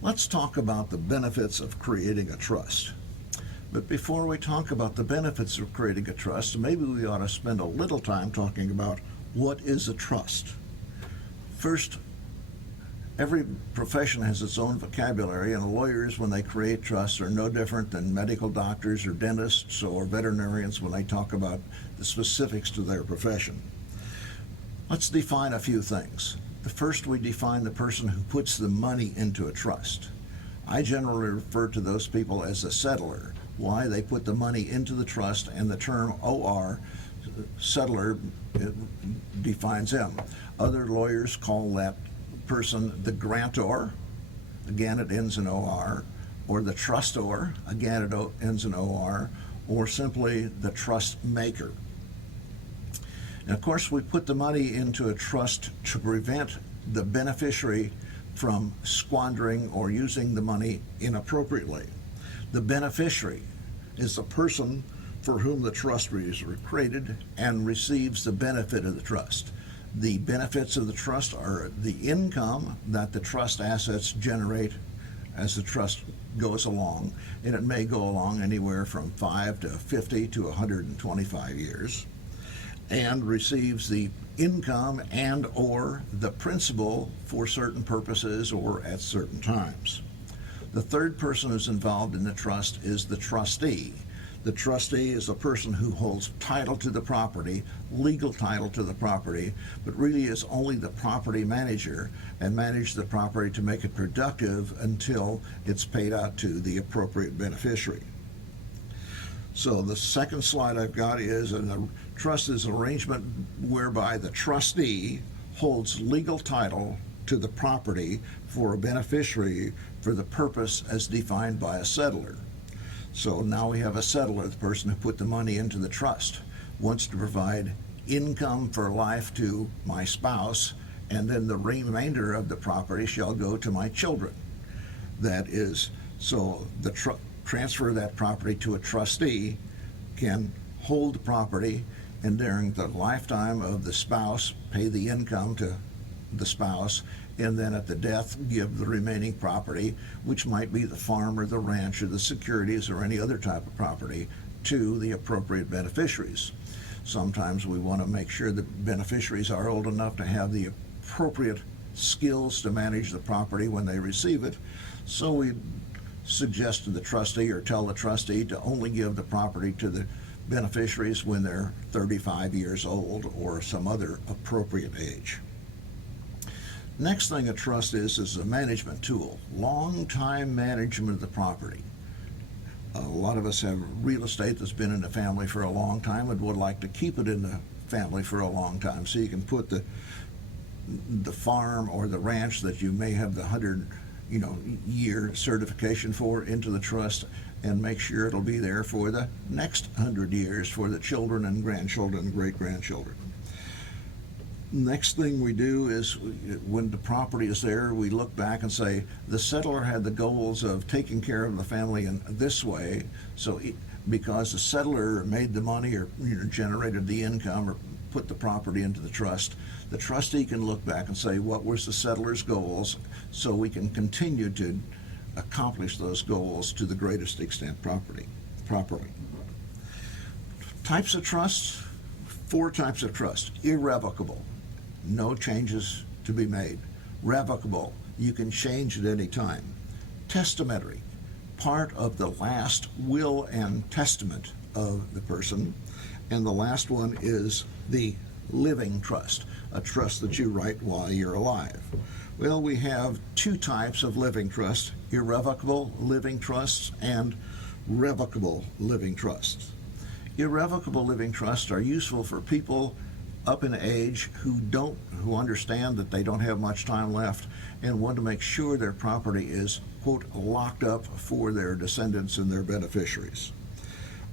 Let's talk about the benefits of creating a trust. But before we talk about the benefits of creating a trust, maybe we ought to spend a little time talking about what is a trust. First, every profession has its own vocabulary, and lawyers, when they create trusts, are no different than medical doctors or dentists or veterinarians when they talk about the specifics to their profession. Let's define a few things. First, we define the person who puts the money into a trust. I generally refer to those people as a settler. Why? They put the money into the trust, and the term OR, settler, defines them. Other lawyers call that person the grantor, again it ends in OR, or the trustor, again it ends in OR, or simply the trust maker. And of course, we put the money into a trust to prevent the beneficiary from squandering or using the money inappropriately. The beneficiary is the person for whom the trust is created and receives the benefit of the trust. The benefits of the trust are the income that the trust assets generate as the trust goes along, and it may go along anywhere from 5 to 50 to 125 years. And receives the income and or the principal for certain purposes or at certain times. The third person who's involved in the trust is the trustee. The trustee is a person who holds title to the property, legal title to the property, but really is only the property manager and manages the property to make it productive until it's paid out to the appropriate beneficiary. So the second slide I've got is a trust is an arrangement whereby the trustee holds legal title to the property for a beneficiary for the purpose as defined by a settler. So now we have a settler, the person who put the money into the trust, wants to provide income for life to my spouse, and then the remainder of the property shall go to my children. That is, so the transfer of that property to a trustee can hold the property and during the lifetime of the spouse pay the income to the spouse, and then at the death give the remaining property, which might be the farm or the ranch or the securities or any other type of property, to the appropriate beneficiaries. Sometimes we want to make sure that beneficiaries are old enough to have the appropriate skills to manage the property when they receive it, so we suggest to the trustee or tell the trustee to only give the property to the beneficiaries when they're 35 years old or some other appropriate age. Next thing a trust is a management tool, long-time management of the property. A lot of us have real estate that's been in the family for a long time and would like to keep it in the family for a long time, so you can put the farm or the ranch that you may have the 100-year certification for into the trust and make sure it'll be there for the next 100 years for the children and grandchildren and great-grandchildren. Next thing we do is when the property is there, we look back and say the settler had the goals of taking care of the family in this way, so because the settler made the money or generated the income or put the property into the trust, the trustee can look back and say what was the settler's goals, so we can continue to accomplish those goals to the greatest extent properly. Types of trusts, 4 types of trust. Irrevocable, no changes to be made. Revocable, you can change at any time. Testamentary, part of the last will and testament of the person. And the last one is the living trust, a trust that you write while you're alive. Well, we have 2 types of living trust, irrevocable living trusts and revocable living trusts. Irrevocable living trusts are useful for people up in age who understand that they don't have much time left and want to make sure their property is, quote, locked up for their descendants and their beneficiaries.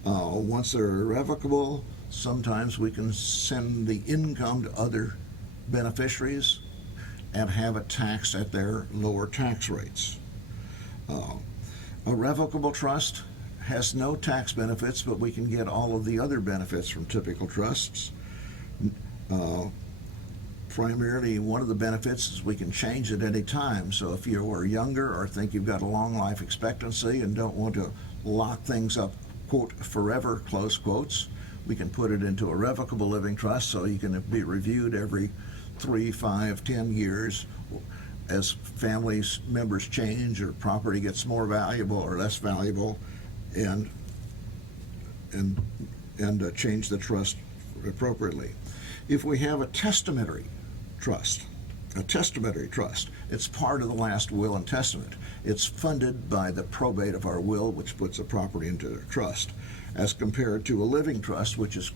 Once they're irrevocable, sometimes we can send the income to other beneficiaries and have it taxed at their lower tax rates. A revocable trust has no tax benefits, but we can get all of the other benefits from typical trusts. Primarily, one of the benefits is we can change at any time. So if you are younger or think you've got a long life expectancy and don't want to lock things up, quote, forever, close quotes, we can put it into a revocable living trust so you can be reviewed every 3, 5, 10 years as families members change or property gets more valuable or less valuable, and change the trust appropriately. If we have a testamentary trust, it's part of the last will and testament. It's funded by the probate of our will, which puts the property into the trust, as compared to a living trust, which is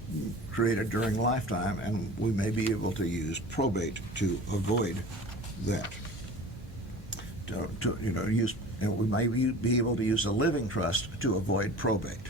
created during lifetime, and we may be able to use probate to avoid that. And we may be able to use a living trust to avoid probate.